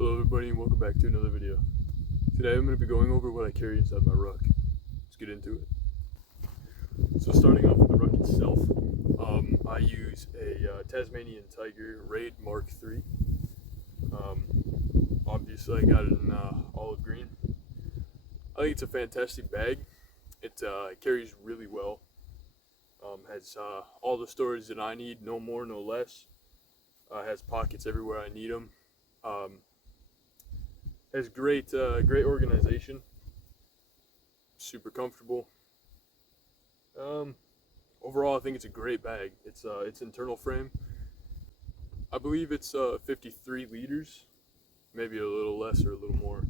Hello everybody and welcome back to another video. Today I'm going to be going over what I carry inside my ruck. Let's get into it. So starting off with the ruck itself, I use a Tasmanian Tiger Raid Mark III. Obviously I got it in olive green. I think it's a fantastic bag. It carries really well. Has all the storage that I need, no more, no less. Has pockets everywhere I need them. Has great organization. Super comfortable. Overall, I think it's a great bag. Its internal frame, I believe it's 53 liters, maybe a little less or a little more.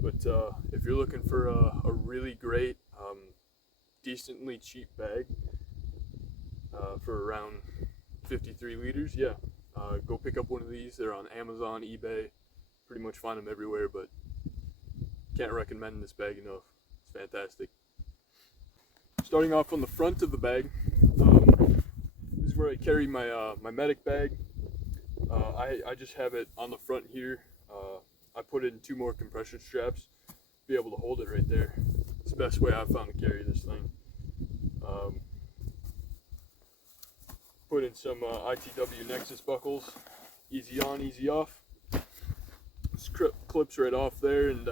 But if you're looking for a really great, decently cheap bag for around 53 liters, yeah. Go pick up one of these. They're on Amazon, eBay, pretty much find them everywhere, but can't recommend this bag enough. It's fantastic. Starting off on the front of the bag, this is where I carry my my medic bag. I just have it on the front here. I put in 2 more compression straps to be able to hold it right there. It's the best way I've found to carry this thing. Put in some ITW Nexus buckles, easy on, easy off. Just clips right off there, and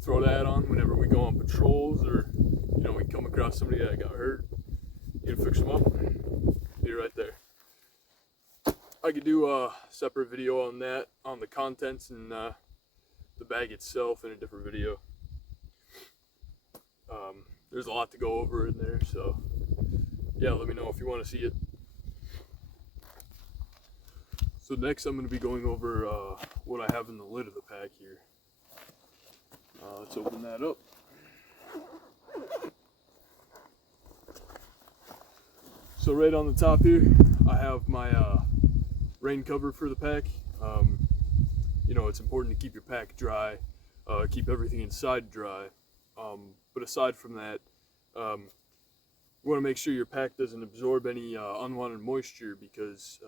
throw that on whenever we go on patrols, or we come across somebody that got hurt. You can fix them up. Be right there. I could do a separate video on that, on the contents and the bag itself, in a different video. There's a lot to go over in there, so yeah, let me know if you want to see it. So next I'm going to be going over what I have in the lid of the pack here. Let's open that up. So right on the top here, I have my rain cover for the pack. It's important to keep your pack dry, keep everything inside dry. But aside from that, you want to make sure your pack doesn't absorb any unwanted moisture, because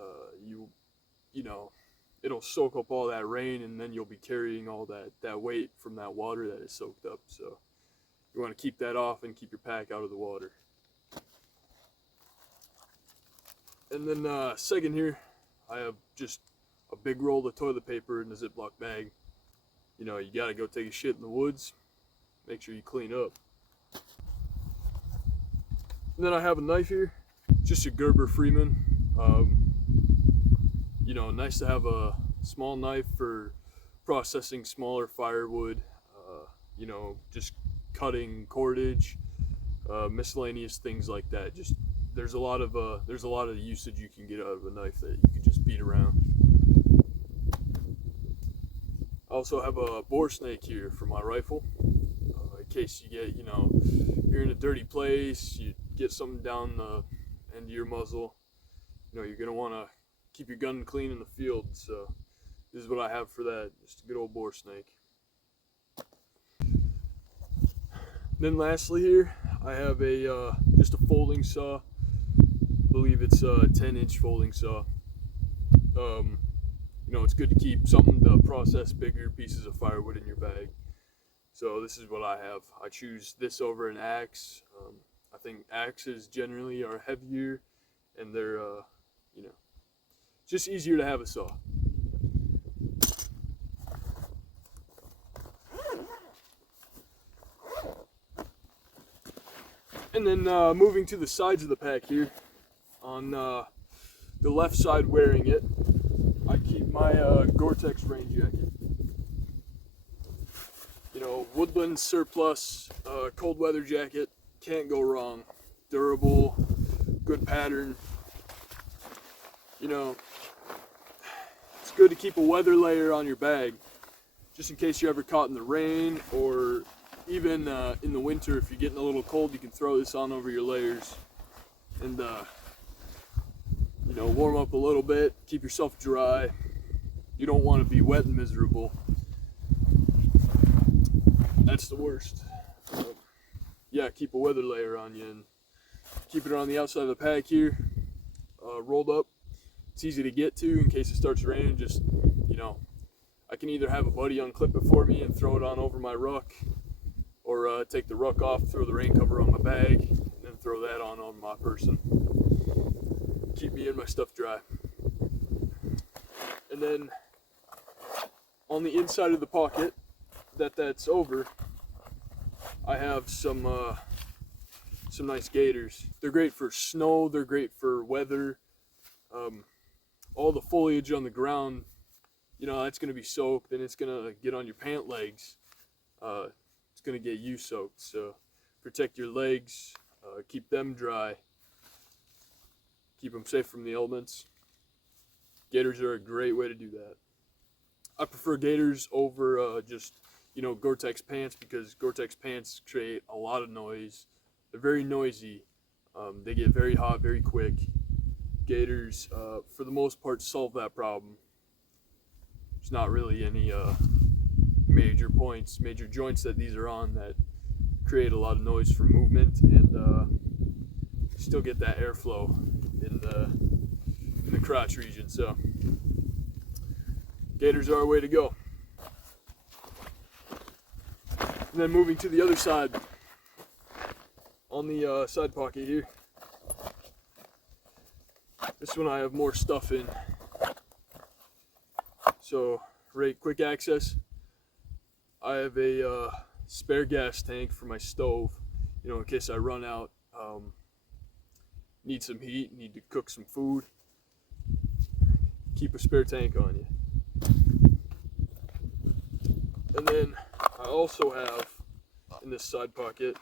it'll soak up all that rain, and then you'll be carrying all that weight from that water that is soaked up. So you want to keep that off and keep your pack out of the water. And then second here, I have just a big roll of toilet paper in a Ziploc bag. You gotta go take a shit in the woods, make sure you clean up. And then I have a knife here, just a Gerber Freeman. Nice to have a small knife for processing smaller firewood, just cutting cordage, miscellaneous things like that. Just there's a lot of usage you can get out of a knife that you can just beat around. I also have a bore snake here for my rifle, in case you get, you're in a dirty place, you get something down the end of your muzzle. You're gonna want to keep your gun clean in the field, so this is what I have for that, just a good old bore snake. Then lastly here, I have just a folding saw. I believe it's a 10-inch folding saw. It's good to keep something to process bigger pieces of firewood in your bag. So this is what I have. I choose this over an axe. I think axes generally are heavier, and they're just easier to have a saw. And then moving to the sides of the pack here, on the left side wearing it, I keep my Gore-Tex rain jacket. Woodland surplus cold weather jacket, can't go wrong. Durable, good pattern. It's good to keep a weather layer on your bag, just in case you're ever caught in the rain, or even in the winter, if you're getting a little cold, you can throw this on over your layers and warm up a little bit, keep yourself dry. You don't want to be wet and miserable. That's the worst. Yeah, keep a weather layer on you, and keep it on the outside of the pack here, rolled up. It's easy to get to in case it starts raining. Just, you know, I can either have a buddy unclip it for me and throw it on over my ruck, or take the ruck off, throw the rain cover on my bag, and then throw that on my person. Keep me and my stuff dry. And then on the inside of the pocket that's over, I have some nice gaiters. They're great for snow, they're great for weather. All the foliage on the ground, you know, that's going to be soaked, and it's going to get on your pant legs. It's going to get you soaked. So protect your legs, keep them dry, keep them safe from the elements. Gaiters are a great way to do that. I prefer gaiters over just, you know, Gore-Tex pants, because Gore-Tex pants create a lot of noise. They're very noisy. They get very hot very quick. Gaiters, for the most part, solve that problem. There's not really any major joints that these are on that create a lot of noise for movement, and still get that airflow in the crotch region. So gaiters are a way to go. And then moving to the other side, on the side pocket here, this one I have more stuff in. So, right, quick access. I have a spare gas tank for my stove, you know, in case I run out, need some heat, need to cook some food. Keep a spare tank on you. And then I also have, in this side pocket,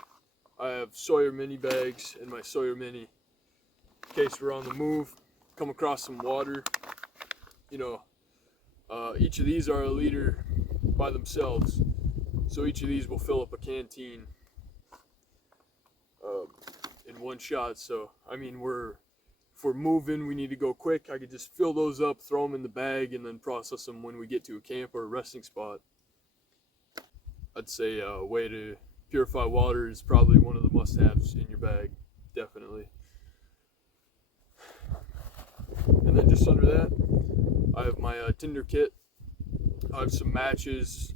I have Sawyer mini bags in my Sawyer mini, in case we're on the move, come across some water. You know, each of these are a liter by themselves, so each of these will fill up a canteen in one shot. So I mean, if we're moving, we need to go quick, I could just fill those up, throw them in the bag, and then process them when we get to a camp or a resting spot. I'd say a way to purify water is probably one of the must-haves in your bag, definitely. And then just under that, I have my tinder kit. I have some matches,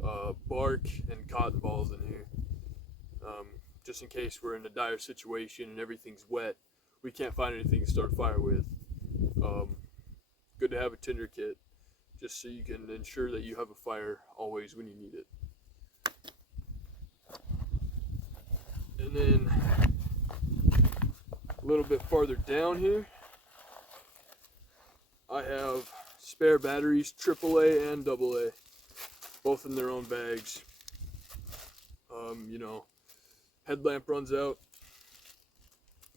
bark, and cotton balls in here. Just in case we're in a dire situation and everything's wet, we can't find anything to start a fire with. Good to have a tinder kit, just so you can ensure that you have a fire always when you need it. And then a little bit farther down here, I have spare batteries, AAA and AA, both in their own bags. You know, headlamp runs out,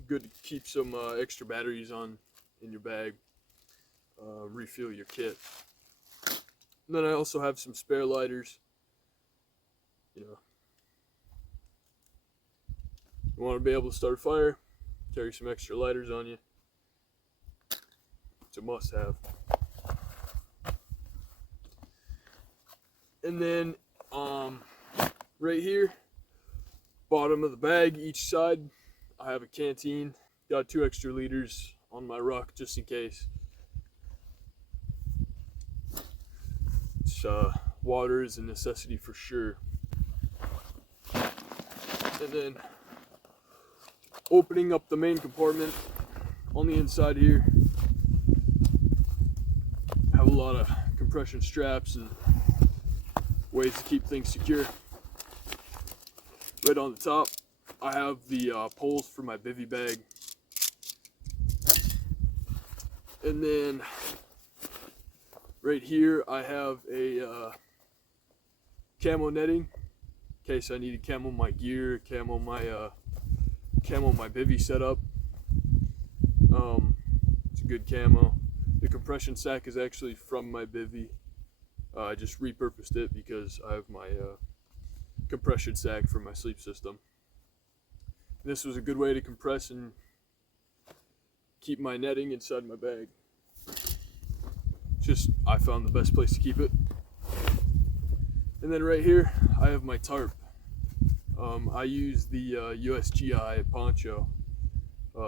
good to keep some extra batteries on in your bag, refuel your kit. And then I also have some spare lighters. You know, you want to be able to start a fire, carry some extra lighters on you. It's a must-have. And then right here, bottom of the bag, each side, I have a canteen. Got 2 extra liters on my ruck just in case. Water is a necessity for sure. And then opening up the main compartment on the inside here, have a lot of compression straps and ways to keep things secure. Right on the top, I have the poles for my bivy bag. And then right here I have a camo netting in case I need to camo my gear, camo my bivy setup. It's a good camo. The compression sack is actually from my bivy. I just repurposed it because I have my compression sack for my sleep system. And this was a good way to compress and keep my netting inside my bag. Just, I found the best place to keep it. And then right here, I have my tarp. I use the USGI poncho.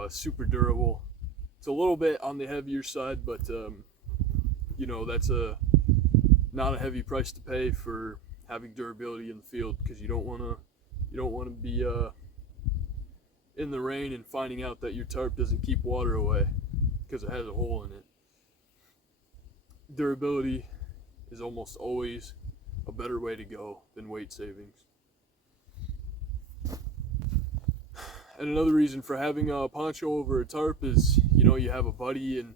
Super durable. it's a little bit on the heavier side, but that's not a heavy price to pay for having durability in the field, because you don't want to be in the rain and finding out that your tarp doesn't keep water away because it has a hole in it. Durability is almost always a better way to go than weight savings. And another reason for having a poncho over a tarp is, you have a buddy and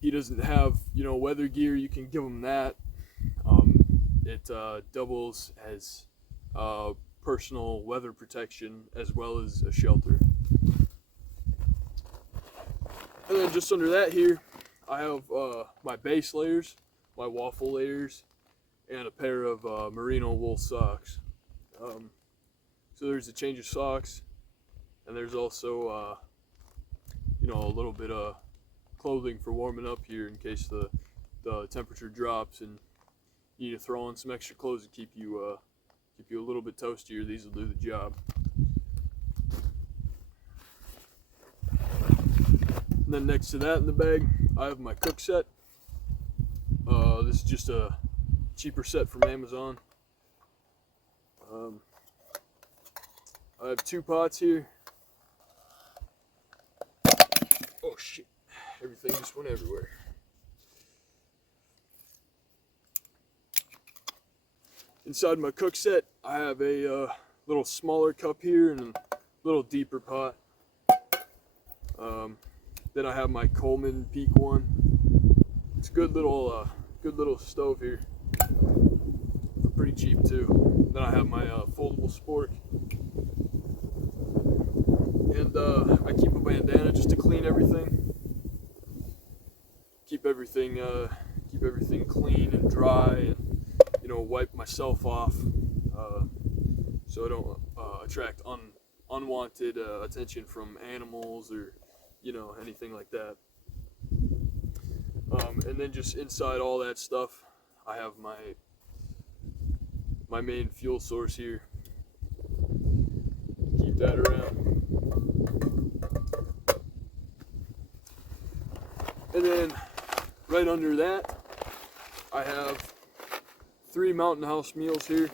he doesn't have, weather gear, you can give him that. It doubles as personal weather protection as well as a shelter. And then just under that here, I have my base layers, my waffle layers, and a pair of merino wool socks. So there's a change of socks, and there's also a little bit of clothing for warming up here in case the temperature drops and you need to throw on some extra clothes to keep you a little bit toastier. These will do the job. And then next to that in the bag, I have my cook set. This is just a cheaper set from Amazon. I have 2 pots here. Oh shit, everything just went everywhere. Inside my cook set, I have a little smaller cup here and a little deeper pot. Then I have my Coleman Peak one. It's a good little stove here. For pretty cheap too. Then I have my foldable spork, and I keep a bandana just to clean everything. Keep everything clean and dry, and wipe myself off so I don't attract unwanted attention from animals or anything like that. And then just inside all that stuff, I have my main fuel source here. Keep that around. And then right under that, I have 3 Mountain House meals here.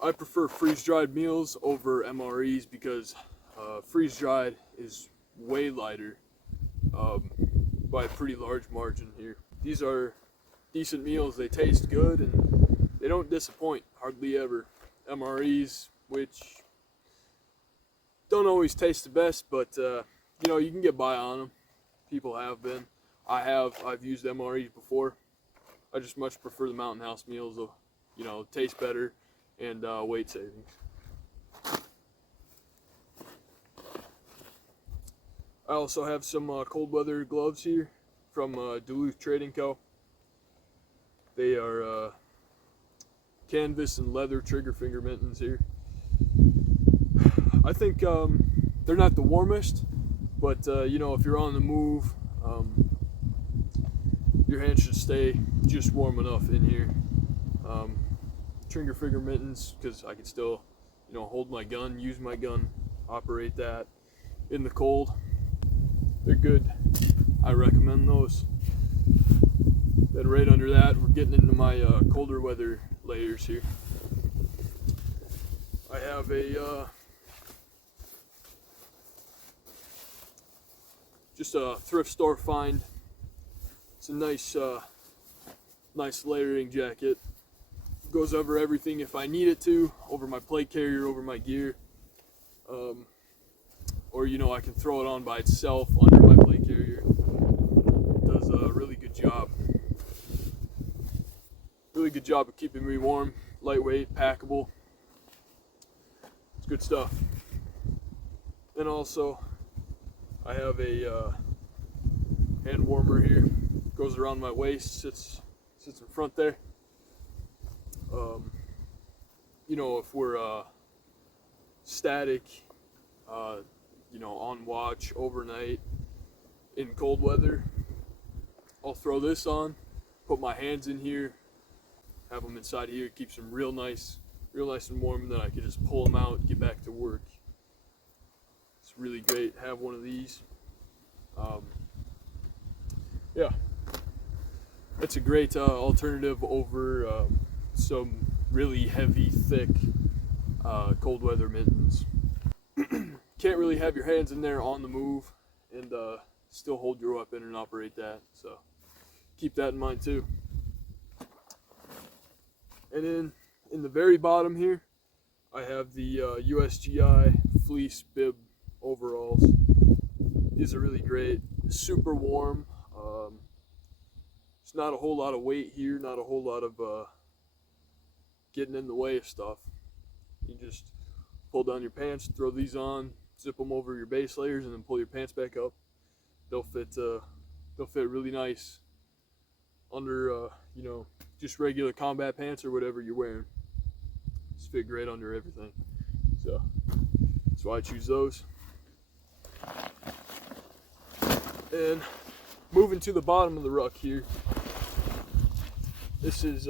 I prefer freeze-dried meals over MREs because freeze-dried is way lighter by a pretty large margin here. These are decent meals. They taste good and they don't disappoint hardly ever. MREs, which don't always taste the best, but you can get by on them. People have been. I've used MREs before. I just much prefer the Mountain House meals. Taste better and weight savings. I also have some cold weather gloves here from Duluth Trading Co. They are canvas and leather trigger finger mittens here. I think they're not the warmest, but if you're on the move, your hands should stay just warm enough in here. Trigger finger mittens, because I can still hold my gun, use my gun, operate that in the cold. They're good. I recommend those. Then right under that, we're getting into my colder weather layers here. I have just a thrift store find. It's a nice layering jacket. Goes over everything if I need it to, over my plate carrier, over my gear. Or I can throw it on by itself under my plate carrier. It does a really good job. Really good job of keeping me warm, lightweight, packable. It's good stuff. Then also, I have a hand warmer here. Goes around my waist, sits in front there. If we're static, on watch overnight in cold weather, I'll throw this on, put my hands in here, have them inside here, keeps them real nice and warm, and then I can just pull them out, get back to work. It's really great. Have one of these. Yeah, it's a great alternative over some really heavy, thick cold weather mittens. Can't really have your hands in there on the move and still hold your weapon and operate that, so keep that in mind too. And then in the very bottom here, I have the USGI fleece bib overalls. These are really great, super warm. It's not a whole lot of weight here, not a whole lot of getting in the way of stuff. You just pull down your pants, throw these on, zip them over your base layers, and then pull your pants back up. They'll fit really nice under you know, just regular combat pants or whatever you're wearing. Just fit great under everything. So that's why I choose those. And moving to the bottom of the ruck here, this is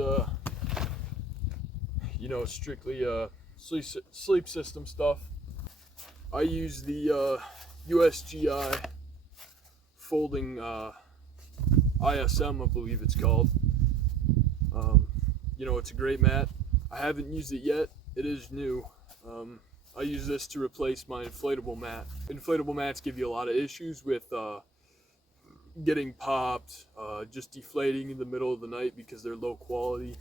you know, strictly sleep system stuff. I use the USGI folding ISM, I believe it's called. You know, it's a great mat. I haven't used it yet. It is new. I use this to replace my inflatable mat. Inflatable mats give you a lot of issues with getting popped, just deflating in the middle of the night because they're low quality.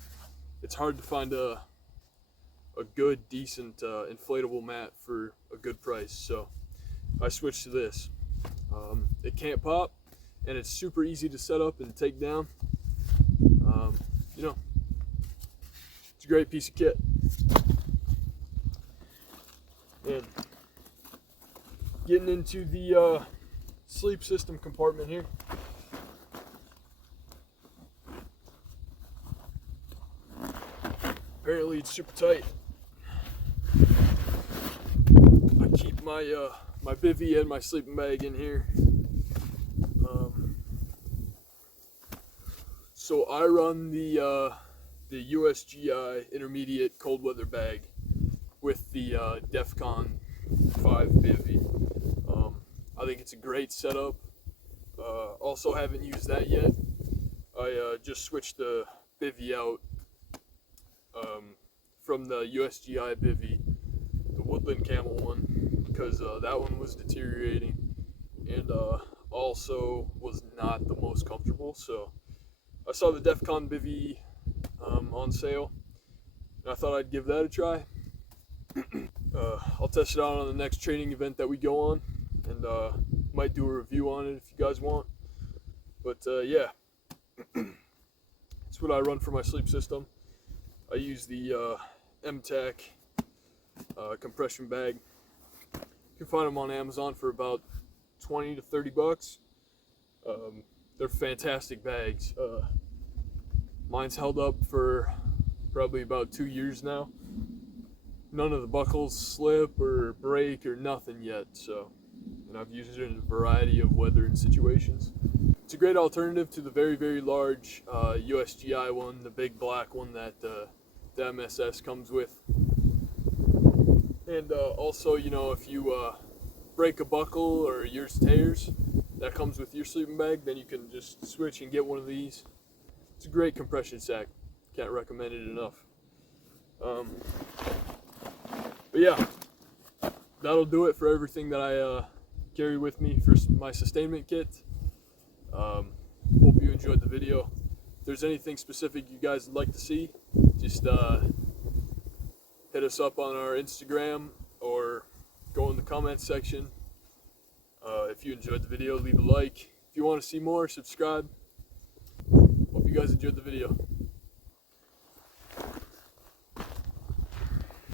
It's hard to find a good, decent inflatable mat for a good price, so I switched to this. It can't pop, and it's super easy to set up and take down. You know, it's a great piece of kit. And getting into the sleep system compartment here. Apparently it's super tight. I keep my my bivvy and my sleeping bag in here. So I run the USGI intermediate cold weather bag with the DEFCON 5 bivvy. I think it's a great setup. Also haven't used that yet. I just switched the bivvy out from the USGI bivvy, the Woodland Camel one, because that one was deteriorating and also was not the most comfortable. So I saw the DEFCON bivvy on sale, and I thought I'd give that a try. I'll test it out on the next training event that we go on, and might do a review on it if you guys want. But yeah, that's what I run for my sleep system. I use the MTAC compression bag. You can find them on Amazon for about 20 to 30 bucks. They're fantastic bags. Mine's held up for probably about 2 years now. None of the buckles slip or break or nothing yet, so, and I've used it in a variety of weather and situations. It's a great alternative to the very, very large USGI one, the big black one that the MSS comes with. And also, you know, if you break a buckle or yours tears, that comes with your sleeping bag, then you can just switch and get one of these. It's a great compression sack. Can't recommend it enough. But yeah, that'll do it for everything that I carry with me for my sustainment kit. Hope you enjoyed the video. If there's anything specific you guys would like to see, just hit us up on our Instagram or go in the comments section. If you enjoyed the video, leave a like. If you want to see more, subscribe. Hope you guys enjoyed the video.